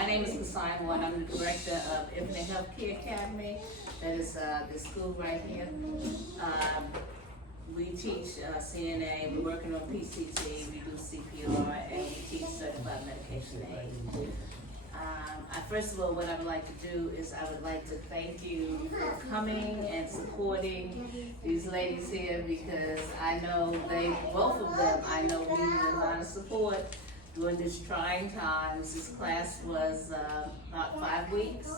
My name is Cassandra Ward. I'm the director of Infinite Healthcare Academy. That is the school right here. We teach CNA, we're working on PCT, we do CPR, and we teach certified medication aid. First of all, what I would like to do is I would like to thank you for coming and supporting these ladies here, because I know both of them, I know needed a lot of support during this trying times. This class was about 5 weeks.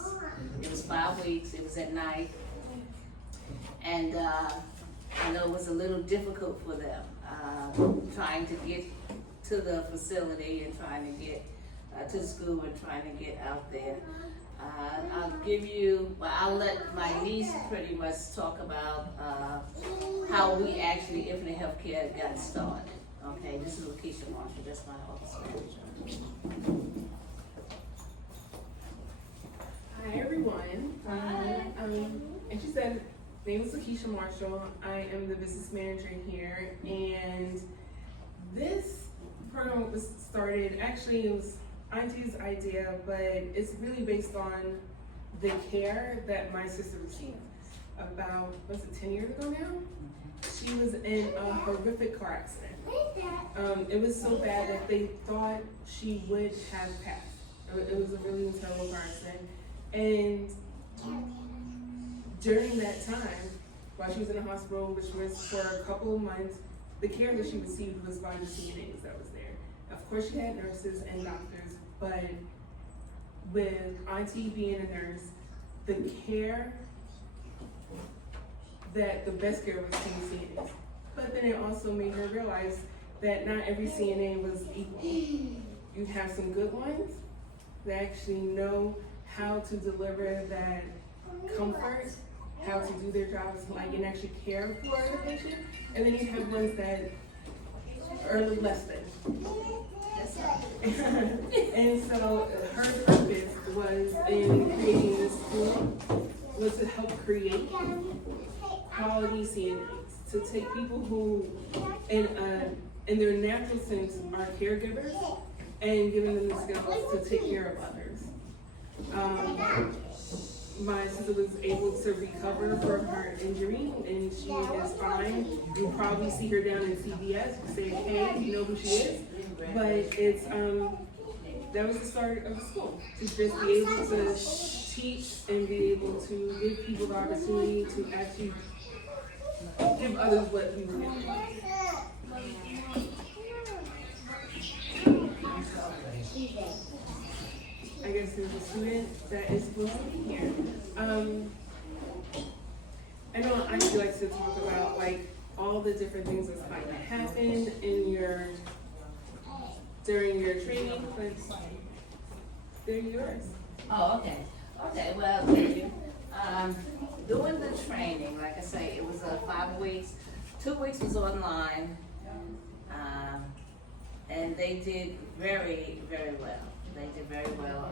It was 5 weeks, it was at night. And I know it was a little difficult for them, trying to get to the facility and trying to get to the school and trying to get out there. I'll let my niece pretty much talk about how we actually, Infinite Healthcare, got started. Okay, this is Lakeisha Marshall, that's my office manager. Hi everyone. And she said, my name is Lakeisha Marshall. I am the business manager here, and this program was started, actually it was Auntie's idea, but it's really based on the care that my sister received. About, was it 10 years ago now? She was in a horrific car accident. It was so bad that they thought she would have passed. It was a really terrible car accident. And during that time, while she was in the hospital, which was for a couple of months, the care that she received was by the CNAs that was there. Of course, she had nurses and doctors, but with Auntie being a nurse, the care, that the best care was from CNAs. But then it also made her realize that not every CNA was equal. You have some good ones that actually know how to deliver that comfort, how to do their jobs, and actually care for the patient. And then you have ones that are less than. And so her purpose was in creating this school was to help create quality CNAs, to take people who in their natural sense are caregivers and giving them the skills to take care of others. My sister was able to recover from her injury, and she is fine. You'll probably see her down in CVS, say, hey, you know who she is. But it's, that was the start of the school, to just be able to teach and be able to give people the opportunity to actually give others what we were given. I guess there's a student that is supposed to be here. I know I actually like to talk about all the different things that's to happen in during your training, but they're yours. Oh, okay. Okay, well, thank you. Doing the training, like I say, it was 5 weeks. 2 weeks was online, and they did very, very well. They did very well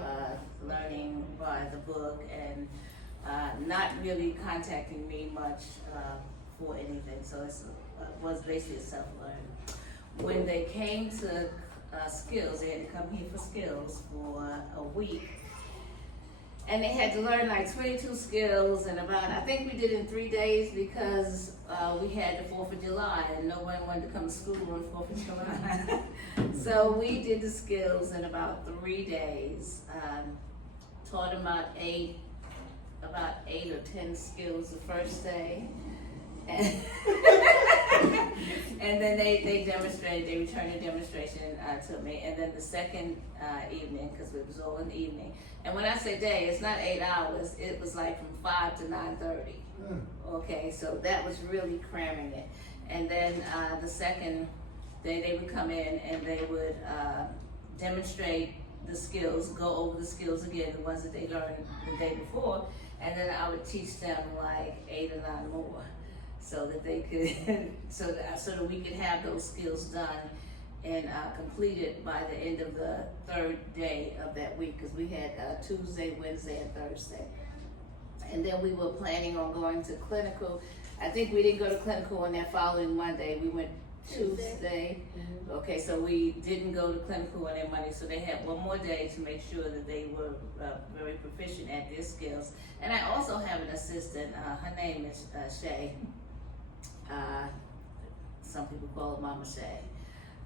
learning by the book and not really contacting me much for anything. So it was basically a self-learn. When they came to skills, they had to come here for skills for a week. And they had to learn 22 skills, and I think we did it in 3 days, because we had the 4th of July and no one wanted to come to school on 4th of July. So we did the skills in about 3 days. Taught them about eight or 10 skills the first day. And then they demonstrated, they returned the demonstration to me. And then the second evening, because it was all in the evening. And when I say day, it's not 8 hours, it was from 5 to 9:30. Okay, so that was really cramming it. And then the second day they would come in and they would demonstrate the skills, go over the skills again, the ones that they learned the day before. And then I would teach them 8 or 9 more, so that they could, so that we could have those skills done and completed by the end of the 3rd day of that week, because we had Tuesday, Wednesday, and Thursday. And then we were planning on going to clinical. I think we didn't go to clinical on that following Monday. We went Tuesday. Okay, so we didn't go to clinical on their Monday, so they had one more day to make sure that they were very proficient at their skills. And I also have an assistant, her name is Shay. Some people call her Mama Shay.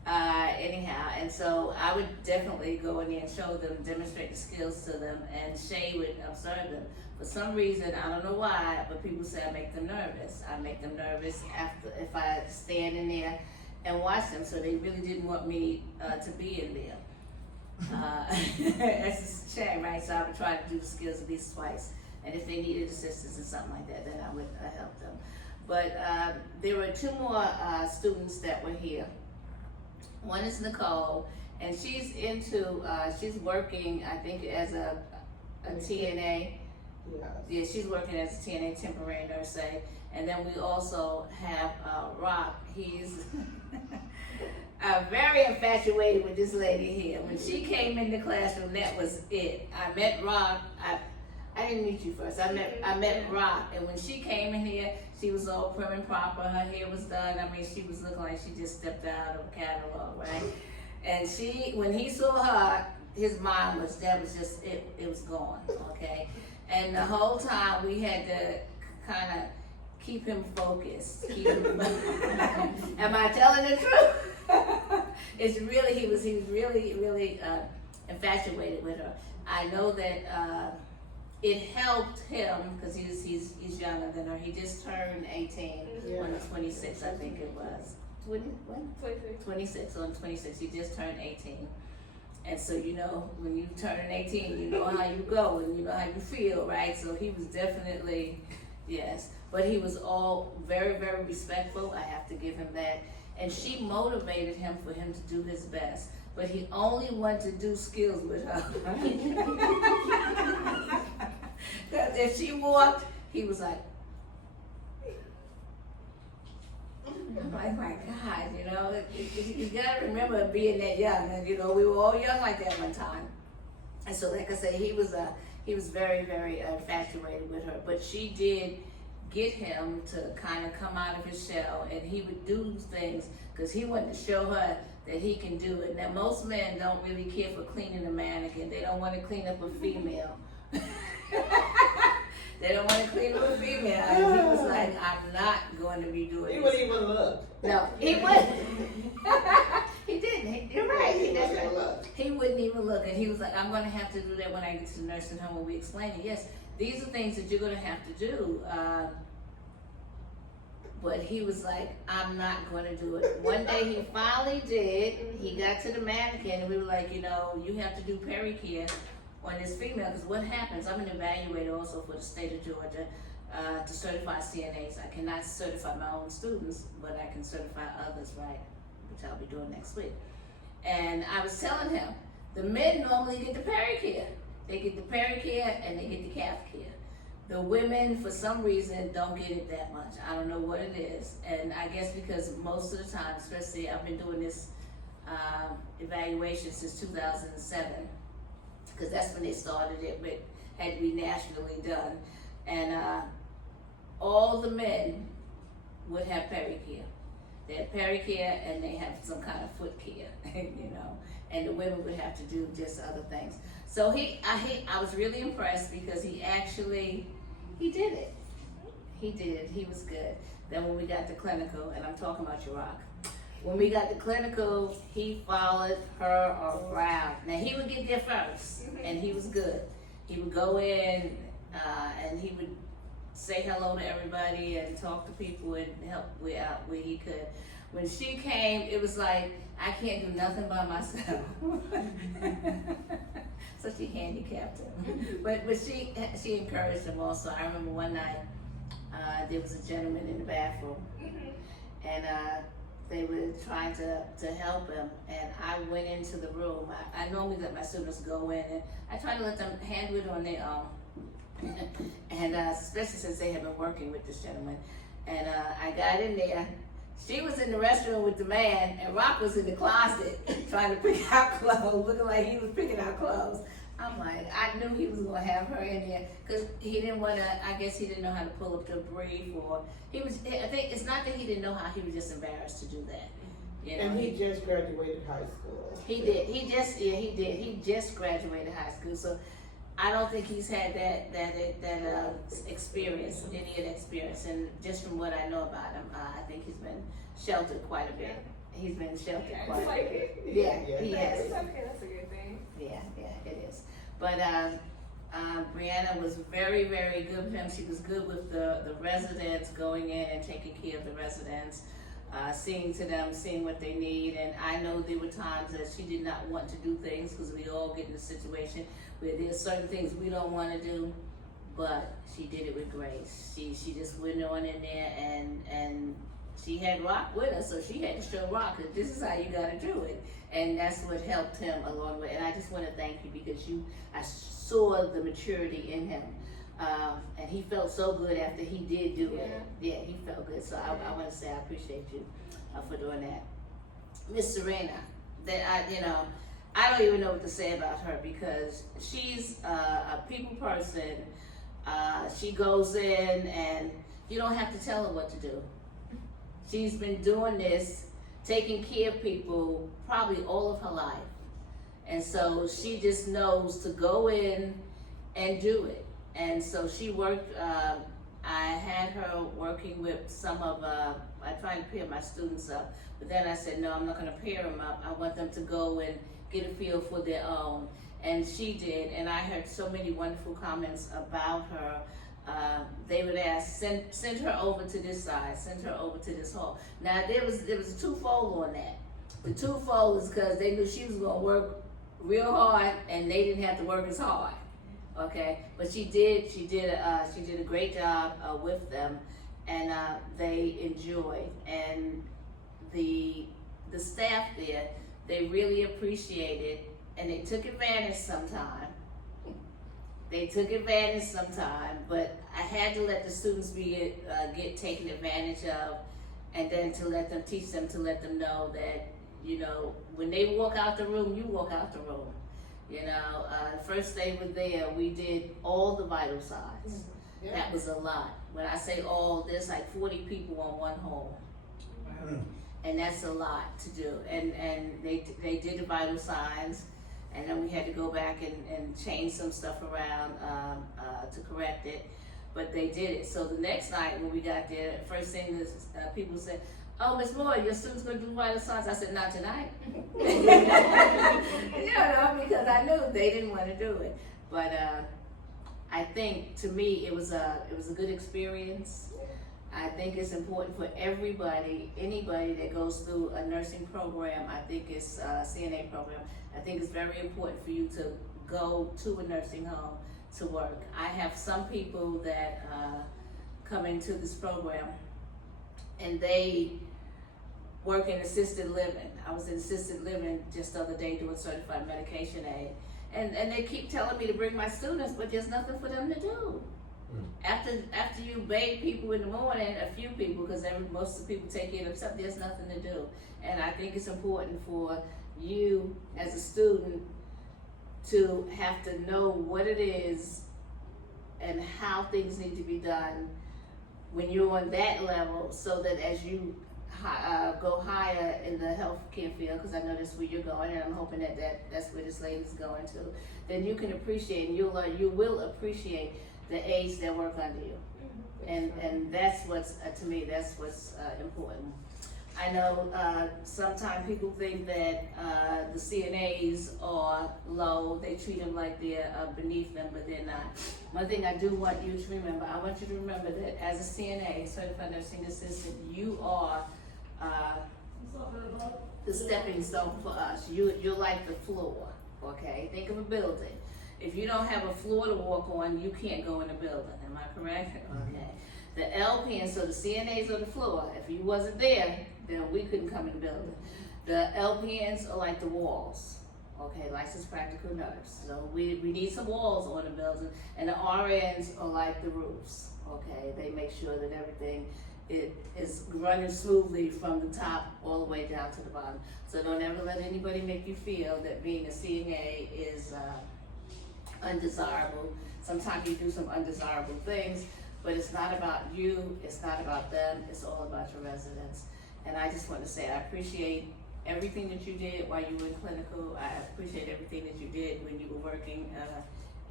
Anyhow, and so I would definitely go in there and show them, demonstrate the skills to them, and Shay would observe them. For some reason, I don't know why, but people say I make them nervous. I make them nervous after if I stand in there and watch them, so they really didn't want me to be in there. It's a shame, right? So I would try to do the skills at least twice, and if they needed assistance or something like that, then I would help them. But there were two more students that were here. One is Nicole, and she's she's working, I think, as a TNA. Yeah, she's working as a TNA, temporary nurse aide. And then we also have Rock. He's very infatuated with this lady here. When she came in the classroom, that was it. I met Rock. I didn't meet you first. I met Rock, and when she came in here, she was all prim and proper. Her hair was done. I mean, she was looking like she just stepped out of a catalog, right? And when he saw her, his mind was just it was gone, okay? And the whole time we had to kind of keep him focused. Am I telling the truth? It's really he was really infatuated with her. I know that it helped him because he's younger than her. He just turned 18 on the 26th, I think it was. 26 on 26. He just turned 18. And so, you know, when you turn 18, you know how you go and you know how you feel, right? So he was definitely, yes. But he was all very, very respectful. I have to give him that. And she motivated him for him to do his best. But he only wanted to do skills with her. Because if she walked, he was like, I'm like, my God, you know, you gotta remember being that young, and you know, we were all young like that one time. And so, like I said, he was very, very infatuated with her, but she did get him to kind of come out of his shell, and he would do things because he wanted to show her that he can do it. Now, most men don't really care for cleaning a mannequin. They don't want to clean up a female. They don't want to clean up a female. And he was like, I'm not going to be doing this. He wouldn't even look. No, he wouldn't. He didn't. You're right. He wouldn't even look. And he was like, I'm going to have to do that when I get to the nursing home. When we explain it, yes, these are things that you're going to have to do. But he was like, I'm not going to do it. One day he finally did. He got to the mannequin and we were like, you know, you have to do pericare on this female, because what happens, I'm an evaluator also for the state of Georgia to certify CNAs. I cannot certify my own students, but I can certify others, right, which I'll be doing next week. And I was telling him, the men normally get the pericare. They get the pericare and they get the calf care. The women, for some reason, don't get it that much. I don't know what it is. And I guess because most of the time, especially I've been doing this evaluation since 2007, because that's when they started it, but had to be nationally done. And all the men would have pericare. They had pericare and they have some kind of foot care, you know. And the women would have to do just other things. So I was really impressed because he did it. He did. He was good. Then when we got to clinical, and I'm talking about your Rock. When we got to clinical, he followed her around. Now he would get there first, and he was good. He would go in, and he would say hello to everybody and talk to people and help out where he could. When she came, it was like, I can't do nothing by myself. So she handicapped him. But she encouraged him also. I remember one night, there was a gentleman in the bathroom, and they were trying to help him, and I went into the room. I normally let my students go in, and I try to let them handle it on their own, and especially since they have been working with this gentleman. And I got in there. She was in the restroom with the man, and Rock was in the closet trying to pick out clothes, looking like he was picking out clothes. I'm like, I knew he was gonna have her in there, cause he didn't wanna, I guess he didn't know how to pull up the brief, or I think it's not that he didn't know how, he was just embarrassed to do that. You know, And he just graduated high school. he did, he just graduated high school, so I don't think he's had that experience, any of the experience, and just from what I know about him, I think he's been sheltered quite a bit. He's been sheltered quite a bit. Yeah, he has. It's okay, that's a good thing. Yeah, it is. But Brianna was very, very good with him. She was good with the residents, going in and taking care of the residents, seeing to them, seeing what they need. And I know there were times that she did not want to do things, because we all get in a situation where there's certain things we don't want to do, but she did it with grace. She just went on in there, and she had Rock with her, so she had to show Rock that this is how you gotta do it. And that's what helped him along the way. And I just want to thank you, because I saw the maturity in him. And he felt so good after he did do it. Yeah, he felt good. So I want to say I appreciate you for doing that. Miss Serena, I don't even know what to say about her, because she's a people person. She goes in and you don't have to tell her what to do. She's been doing this, taking care of people probably all of her life. And so she just knows to go in and do it. And so she worked, I had her working with some of, I tried to pair my students up, but then I said, no, I'm not gonna pair them up. I want them to go and get a feel for their own. And she did, and I heard so many wonderful comments about her. They would ask, send her over to this side, send her over to this hall. Now there was a twofold on that. The twofold is because they knew she was gonna work real hard, and they didn't have to work as hard. Okay, but she did a great job with them, and they enjoyed. And the staff there, they really appreciated, and they took advantage sometime. But I had to let the students get taken advantage of, and then to let them teach them, to let them know that, when they walk out the room, you walk out the room. First day we're there, we did all the vital signs. Yeah. That was a lot. When I say all, there's like 40 people on one hall. Wow. And that's a lot to do. And they did the vital signs, and then we had to go back and change some stuff around to correct it. But they did it. So the next night when we got there, first thing is people said, "Oh, Miss Moore, your student's gonna do vital signs." I said, "Not tonight." Because I knew they didn't want to do it. But I think, to me, it was a good experience. I think it's important for everybody, anybody that goes through a nursing program. I think it's a CNA program. I think it's very important for you to go to a nursing home to work. I have some people that come into this program, and they work in assisted living. I was in assisted living just the other day doing certified medication aid. And they keep telling me to bring my students, but there's nothing for them to do. After you bathe people in the morning, a few people, because most of the people take care of themselves, there's nothing to do. And I think it's important for you as a student to have to know what it is and how things need to be done when you're on that level, so that as you go higher in the healthcare field, because I know that's where you're going, and I'm hoping that's where this lady's going to, then you can appreciate, and you will appreciate the aides that work under you. And that's what's, to me, that's what's important. I know sometimes people think that the CNAs are low, they treat them like they're beneath them, but they're not. One thing I do want you to remember, I want you to remember that as a CNA, Certified Nursing Assistant, you are the stepping stone for us. You're like the floor, okay? Think of a building. If you don't have a floor to walk on, you can't go in the building, am I correct? Okay. The LPNs, so the CNAs are the floor. If you wasn't there, then we couldn't come in the building. The LPNs are like the walls, okay, licensed practical nurse. So we need some walls on the building, and the RNs are like the roofs, okay? They make sure that everything is running smoothly from the top all the way down to the bottom. So don't ever let anybody make you feel that being a CNA is undesirable. Sometimes you do some undesirable things, but it's not about you, it's not about them, it's all about your residents. And I just want to say I appreciate everything that you did while you were in clinical. I appreciate everything that you did when you were working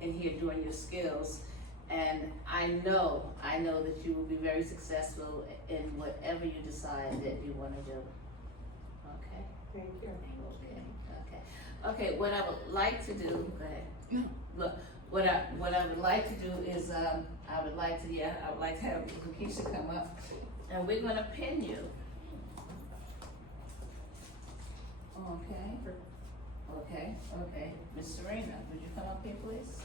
in here doing your skills. And I know that you will be very successful in whatever you decide that you want to do. Okay? Thank you. Okay, what I would like to do, go ahead. Look, what I would like to do is, I would like to have Lakeisha come up, and we're gonna pin you. Okay, Miss Serena, would you come up here, please?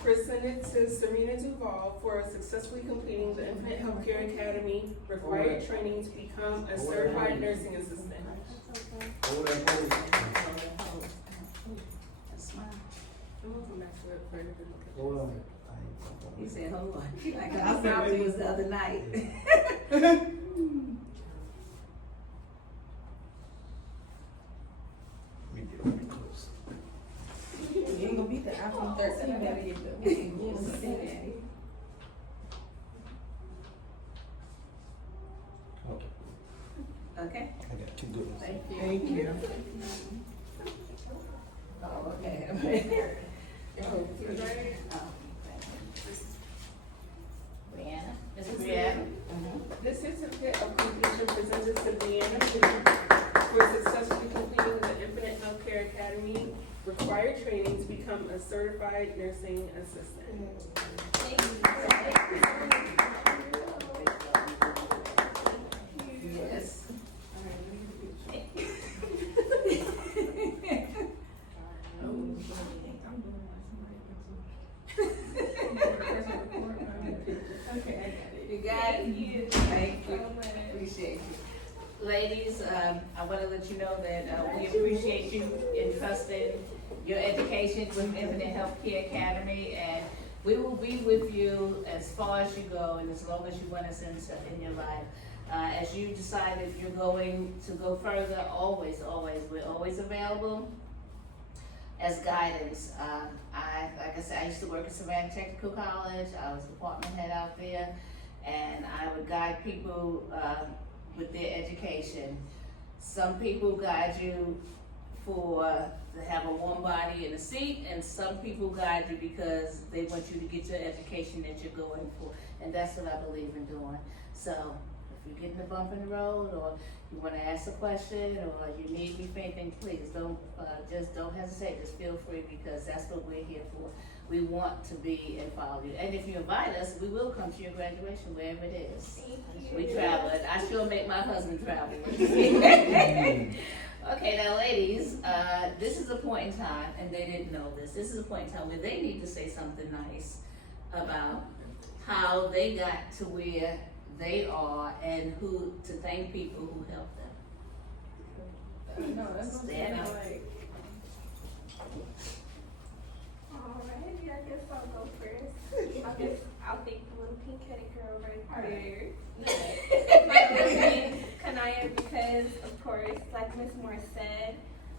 Presented to Serena Duval for successfully completing the Infinite Healthcare Academy required training to become a certified nursing assistant. Smile. I'm gonna come back to it for a good look at Hold on. He said, hold on. Like I found it was the other night. We get pretty close. You ain't gonna beat the iPhone 13, better get the. Okay. Okay? I got two good ones. Thank you. Thank you. Oh, okay. Brianna, Miss Brianna. this certificate of completion presented to Brianna for successfully completing the Infinite Healthcare Academy required training to become a certified nursing assistant. Yes. You got it? Thank you. Appreciate you. Ladies, I want to let you know that we appreciate you entrusting your education with Infinite Healthcare Academy, and we will be with you as far as you go and as long as you want us in your life. As you decide if you're going to go further, we're always available as guidance. Like I said, I used to work at Savannah Technical College. I was department head out there, and I would guide people with their education. Some people guide you to have a warm body and a seat, and some people guide you because they want you to get your education that you're going for, and that's what I believe in doing. So if you're getting a bump in the road, or you want to ask a question, or you need me for anything, please don't hesitate. Just feel free, because that's what we're here for. We want to be and follow you. And if you invite us, we will come to your graduation, wherever it is. We travel, and I sure make my husband travel. Okay, now ladies, this is a point in time, and they didn't know this. This is a point in time where they need to say something nice about how they got to where they are and to thank people who helped them. No, that's Stand up. Alright, I guess I'll go first. I'll thank the little pink-headed girl right there. My roommate, Kanaya, because of course, like Ms. Moore said,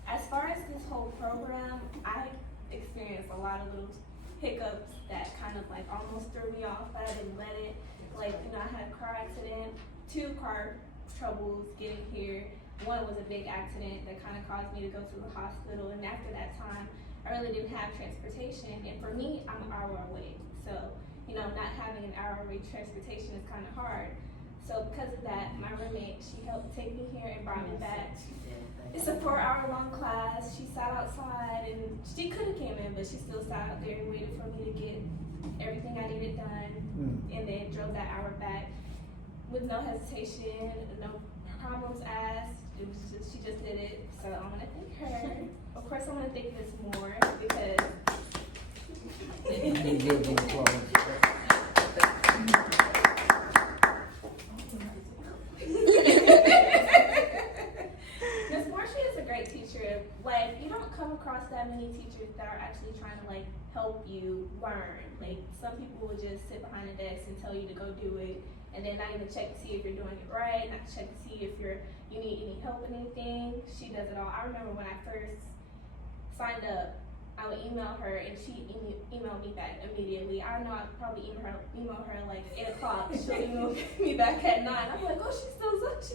as far as this whole program, I experienced a lot of little hiccups that kind of like almost threw me off, but I didn't let it. Like, I had a car accident, 2 car troubles getting here. One was a big accident that kind of caused me to go to the hospital, and after that time, I really didn't have transportation, and for me, I'm an hour away. So, not having an hour away transportation is kind of hard. So because of that, my roommate, she helped take me here and brought me back. It's a 4-hour-long class. She sat outside, and she could have came in, but she still sat out there and waited for me to get everything I needed done, and then drove that hour back with no hesitation, no problems asked. It was just, she just did it. So I want to thank her. Of course, I want to thank Ms. Moore because Ms. Moore, she is a great teacher. Like, you don't come across that many teachers that are actually trying to like help help you learn. Like, some people will just sit behind a desk and tell you to go do it, and then not even check to see if you're doing it right, not check to see if you need any help with anything. She does it all. I remember when I first signed up, I would email her and she emailed me back immediately. I know I'd probably email her like 8 o'clock. She'll email me back at 9. I'm like, oh, she's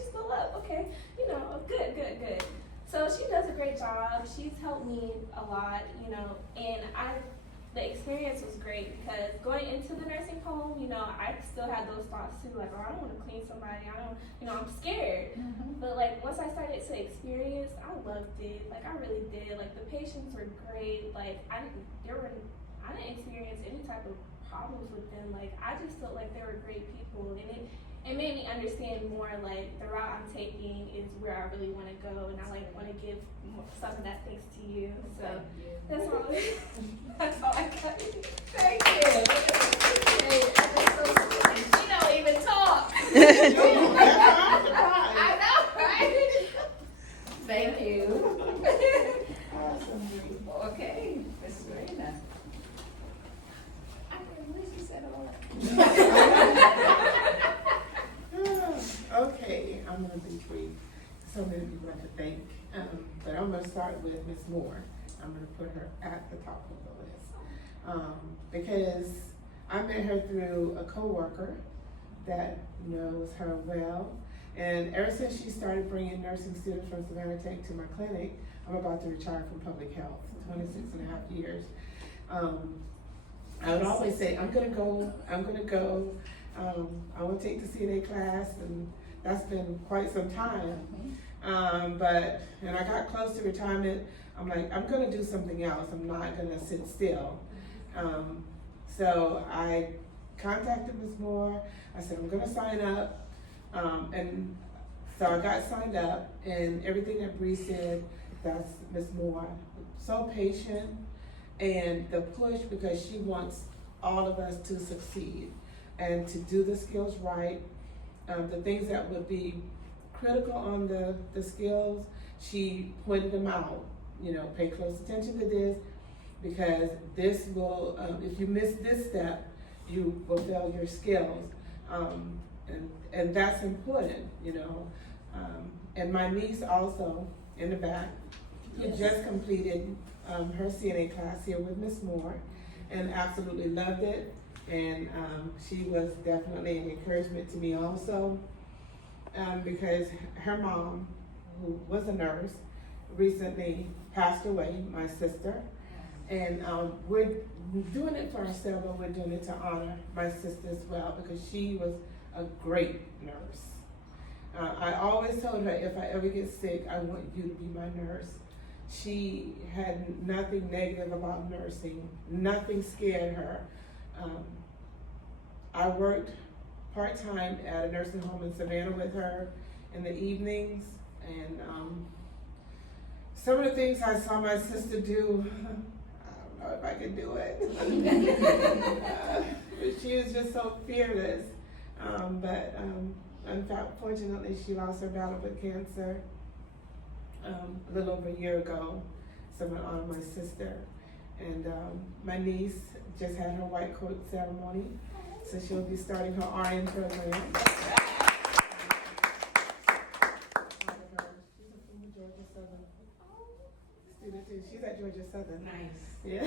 still up. Okay, you know, good. So she does a great job. She's helped me a lot, you know, and the experience was great because going into the nursing home, you know, I still had those thoughts too, like, oh, I don't want to clean somebody. I'm scared. But like once I started to experience, I loved it. Like, I really did. Like, the patients were great. Like, I didn't experience any type of problems with them. Like, I just felt like they were great people, and it made me understand more, like, the route I'm taking is where I really want to go, and I want to give some of that thanks to you. So that's all. That's all I got. Thank you. She don't even talk. I know, right? Thank you. Okay, Miss Serena. I can't believe you said all that. Okay, I'm gonna be brief. So many people I have to thank, but I'm gonna start with Ms. Moore. I'm gonna put her at the top of the list. Because I met her through a coworker that knows her well. And ever since she started bringing nursing students from Savannah Tech to my clinic, I'm about to retire from public health, 26 and a half years. I would always say, I'm gonna go. I want to take the CNA class, and that's been quite some time. And I got close to retirement. I'm like, I'm gonna do something else. I'm not gonna sit still. So I contacted Ms. Moore. I said, I'm gonna sign up. And so I got signed up, and everything that Bree said, that's Ms. Moore. So patient, and the push, because she wants all of us to succeed and to do the skills right. The things that would be critical on the skills, she pointed them out. You know, pay close attention to this, because this will, if you miss this step, you will fail your skills. And that's important, you know. And my niece also, in the back, who just completed her CNA class here with Ms. Moore, and absolutely loved it. And she was definitely an encouragement to me also, because her mom, who was a nurse, recently passed away, my sister. And we're doing it for ourselves, but we're doing it to honor my sister as well, because she was a great nurse. I always told her, if I ever get sick, I want you to be my nurse. She had nothing negative about nursing. Nothing scared her. I worked part-time at a nursing home in Savannah with her in the evenings, and some of the things I saw my sister do, I don't know if I could do it. But she was just so fearless. Unfortunately, she lost her battle with cancer a little over a year ago. So I'm gonna honor my sister. And my niece just had her white coat ceremony, so she'll be starting her RN program. She's a former Georgia Southern student too. She's at Georgia Southern. Nice. Yeah.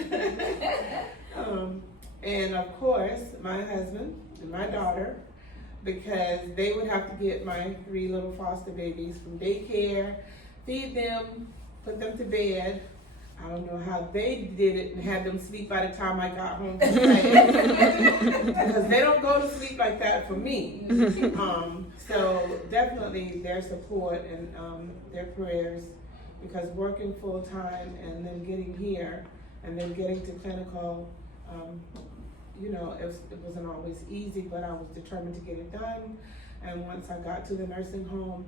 And of course, my husband and my daughter, because they would have to get my 3 little foster babies from daycare, feed them, put them to bed. I don't know how they did it and had them sleep by the time I got home from class. Because they don't go to sleep like that for me. So definitely their support and their prayers, because working full time and then getting here and then getting to clinical, you know, it wasn't always easy, but I was determined to get it done. And once I got to the nursing home,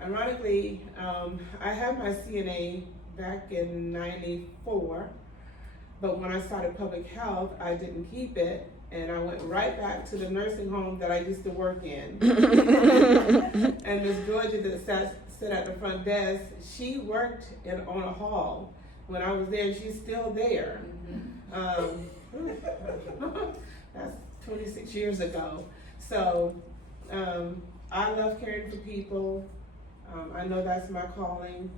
ironically, I had my CNA back in '94, but when I started public health, I didn't keep it, and I went right back to the nursing home that I used to work in. And Miss Georgia that sat at the front desk, she worked on a hall, when I was there, and she's still there. That's 26 years ago. So, I love caring for people. I know that's my calling,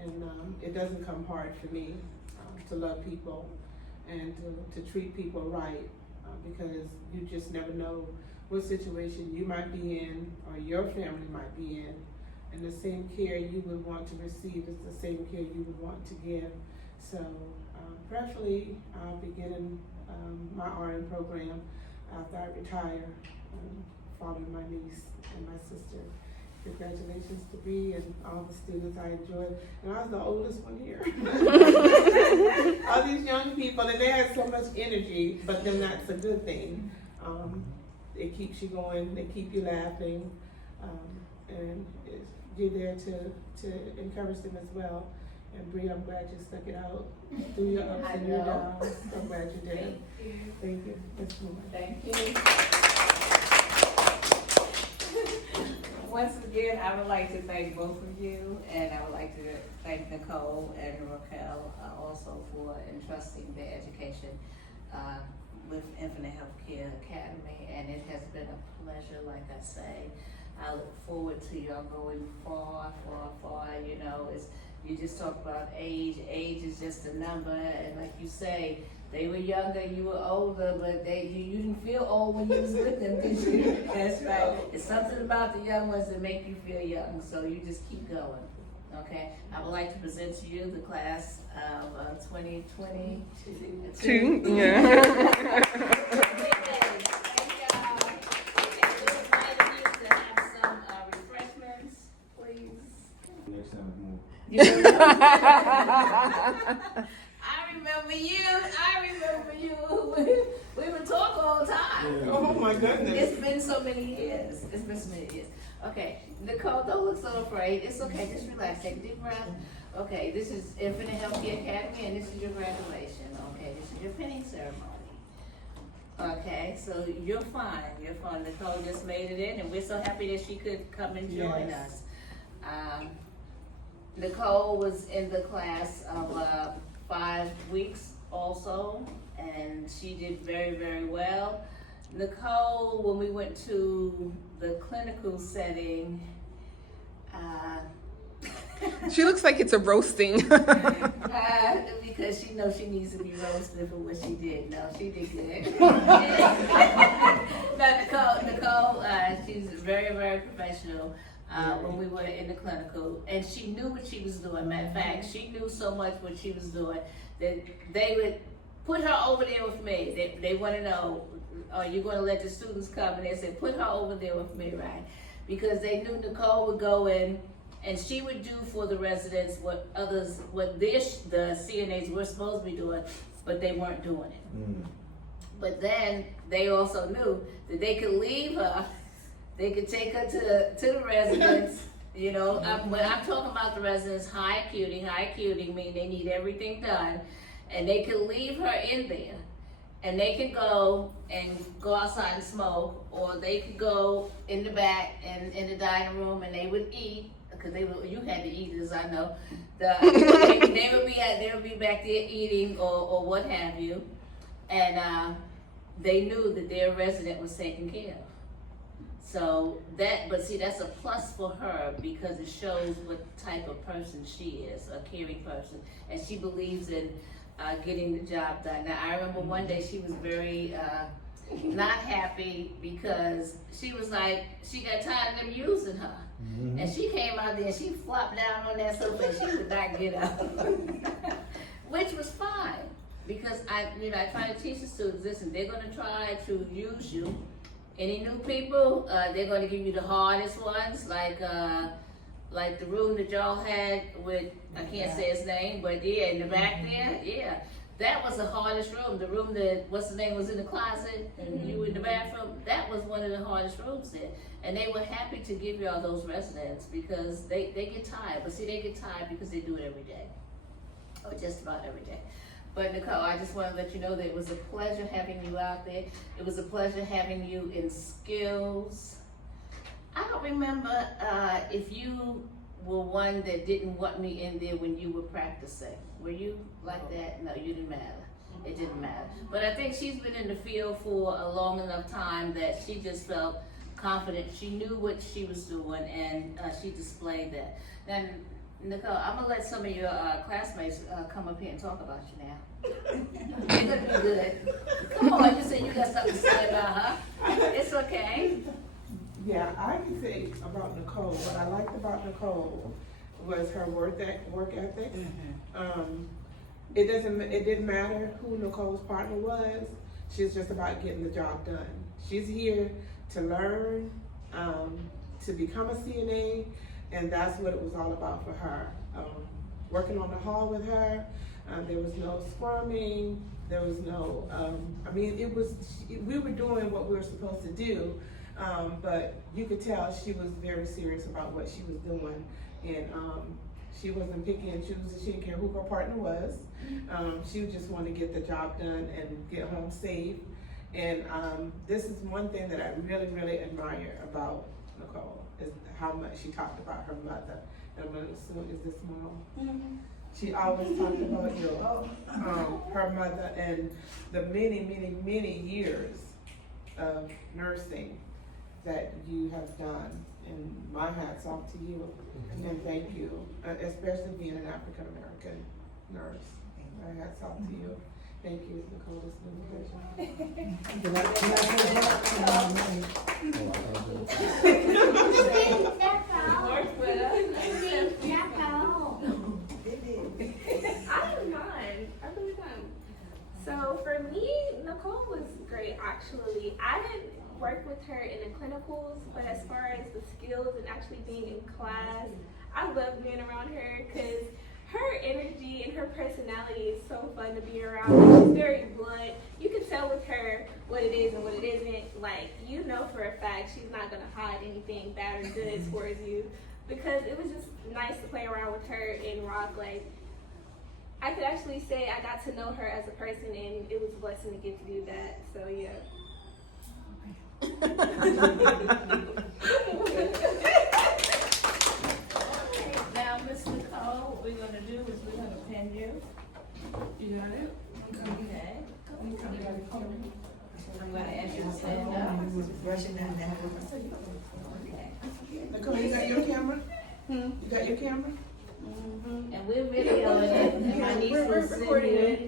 and it doesn't come hard for me to love people and to treat people right, because you just never know what situation you might be in or your family might be in, and the same care you would want to receive is the same care you would want to give. So preferably I'll be getting my RN program after I retire, following my niece and my sister. Congratulations to Bree and all the students I enjoyed. And I was the oldest one here. All these young people, and they had so much energy, but then that's a good thing. It keeps you going, they keep you laughing, and you're there to encourage them as well. And Bree, I'm glad you stuck it out through your ups and your downs. I'm glad you did. Thank you. Ms. Moore. Thank you. Once again, I would like to thank both of you, and I would like to thank Nicole and Raquel also for entrusting their education with Infinite Healthcare Academy, and it has been a pleasure, like I say. I look forward to y'all going far, far, far. You know, you just talk about age. Age is just a number, and like you say, they were younger, you were older, but you didn't feel old when you was with them, did you? That's right. It's something about the young ones that make you feel young, so you just keep going. Okay, I would like to present to you the class of 2022. Next time, more. I remember you. We would talk all the time. Oh my goodness. It's been so many years. Okay, Nicole, don't look so afraid. It's okay, just relax, take a deep breath. Okay, this is Infinite Healthcare Academy, and this is your graduation. Okay, this is your pinning ceremony. Okay, so you're fine. Nicole just made it in, and we're so happy that she could come and join us. Nicole was in the class of 5 weeks also, and she did very, very well. Nicole, when we went to the clinical setting, She looks like it's a roasting. because she knows she needs to be roasted for what she did. No, she did good. No, Nicole, she's very, very professional. When we were in the clinical, and she knew what she was doing. Matter of fact, she knew so much what she was doing that they would put her over there with me. They want to know, are you going to let the students come? And they said, put her over there with me, right? Because they knew Nicole would go in, and she would do for the residents what the CNAs were supposed to be doing, but they weren't doing it. But then they also knew that they could leave her. They could take her to the residents, you know. When I'm talking about the residents, high acuity mean they need everything done, and they could leave her in there, and they could go outside and smoke, or they could go in the back and in the dining room, and they would eat, because you had to eat, as I know. They would be back there eating or what have you, and they knew that their resident was taken care of. So that's a plus for her, because it shows what type of person she is, a caring person, and she believes in getting the job done. Now, I remember one day she was very not happy, because she was like, she got tired of them using her. And she came out there and she flopped down on that sofa and she would not get up. Which was fine, because I try to teach the students, listen, they're gonna try to use you. Any new people, they're going to give you the hardest ones, like the room that y'all had with, I can't say his name, but yeah, in the back there, yeah. That was the hardest room. The room that, what's the name, was in the closet, and you were in the bathroom. That was one of the hardest rooms there. And they were happy to give y'all those residents, because they get tired. But see, they get tired because they do it every day, or just about every day. But Nicole, I just want to let you know that it was a pleasure having you out there. It was a pleasure having you in skills. I don't remember if you were one that didn't want me in there when you were practicing. Were you like that? No, you didn't matter. It didn't matter. But I think she's been in the field for a long enough time that she just felt confident. She knew what she was doing, and she displayed that. Now, Nicole, I'm gonna let some of your classmates come up here and talk about you now. They're gonna be good. Come on, you said you got something to say about her. It's okay. Yeah, I can say about Nicole, what I liked about Nicole was her work ethic. It didn't matter who Nicole's partner was, she's just about getting the job done. She's here to learn, to become a CNA, and that's what it was all about for her. Working on the hall with her, there was no squirming, there was no, we were doing what we were supposed to do, but you could tell she was very serious about what she was doing, and she wasn't picking and choosing. She didn't care who her partner was. She just wanted to get the job done and get home safe. And this is one thing that I really, really admire about Nicole, is how much she talked about her mother. And I'm gonna assume, is this mom? She always talked about her mother and the many, many, many years of nursing that you have done. And my hat's off to you, and thank you, especially being an African American nurse. My hat's off to you. Thank you, Nicole. It's been a Work with us. I don't mind. I really don't. So for me, Nicole was great actually. I didn't work with her in the clinicals, but as far as the skills and actually being in class, I love being around her because her energy and her personality is so fun to be around. Like, she's very blunt. You can tell with her what it is and what it isn't. Like, you know for a fact she's not gonna hide anything bad or good towards you, because it was just nice to play around with her in Rock. Like, I could actually say I got to know her as a person, and it was a blessing to get to do that. So yeah. Now, Miss Nicole, what we're gonna do is we're gonna pin you. You got it? Okay. I'm gonna ask you to stand up. Okay. Nicole, you got your camera? You got your camera? And we're videoing it, and my niece We're is sitting recording here. it.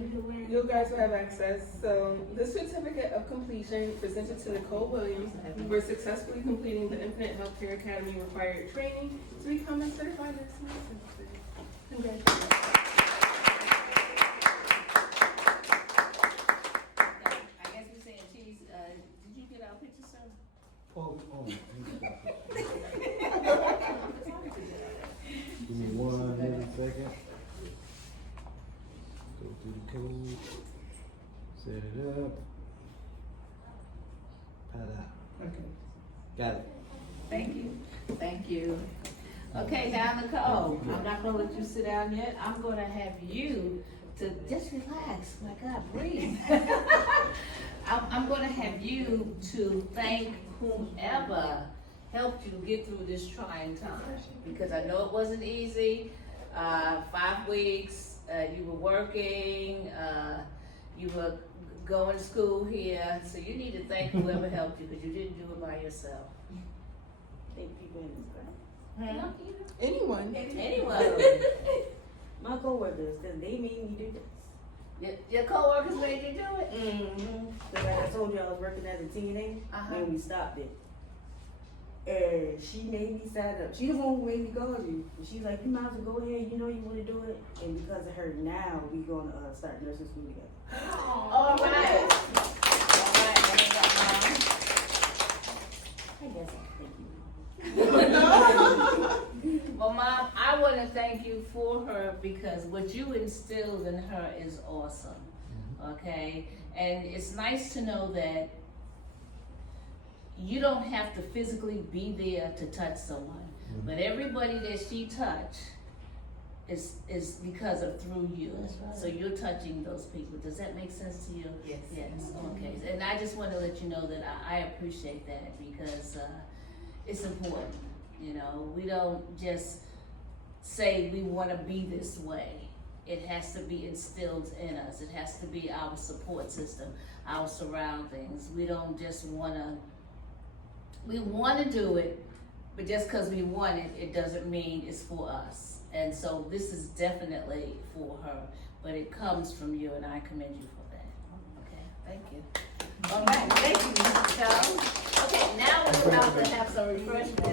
You guys will have access. So the certificate of completion presented to Nicole Williams for successfully completing the Infinite Healthcare Academy required training to become a certified nurse. Congratulations. I guess we're saying cheese, did you get our picture, sir? Give me 1 second. Go through the code. Set it up. Ta-da. Okay. Got it. Thank you, thank you. Okay, now Nicole, I'm not gonna let you sit down yet. I'm gonna have you to just relax. My God, breathe. I'm gonna have you to thank whomever helped you get through this trying time, because I know it wasn't easy. 5 weeks, you were working, you were going to school here, so you need to thank whoever helped you, because you didn't do it by yourself. Thank people in this class. Hmm? Anyone? Anyone? My coworkers, cause they made me do this. Your coworkers made you do it? Cause like I told you, I was working as a TNA when we stopped it. And she made me sign up. She the one who made me call you. And she's like, you might as well go ahead, you know you wanna do it. And because of her, now we gonna start nursing school together. All right. I guess I thank you. Well, Mom, I want to thank you for her, because what you instilled in her is awesome, okay? And it's nice to know that you don't have to physically be there to touch someone, but everybody that she touched is because of through you. So you're touching those people. Does that make sense to you? Yes. Yes, okay. And I just want to let you know that I appreciate that, because it's important. You know, we don't just say we wanna be this way. It has to be instilled in us. It has to be our support system, our surroundings. We don't just we wanna do it, but just cause we want it, it doesn't mean it's for us. And so this is definitely for her, but it comes from you and I commend you for that. Okay, thank you. All right, thank you, Mr. Charles. Okay, now we're about to have some refreshments.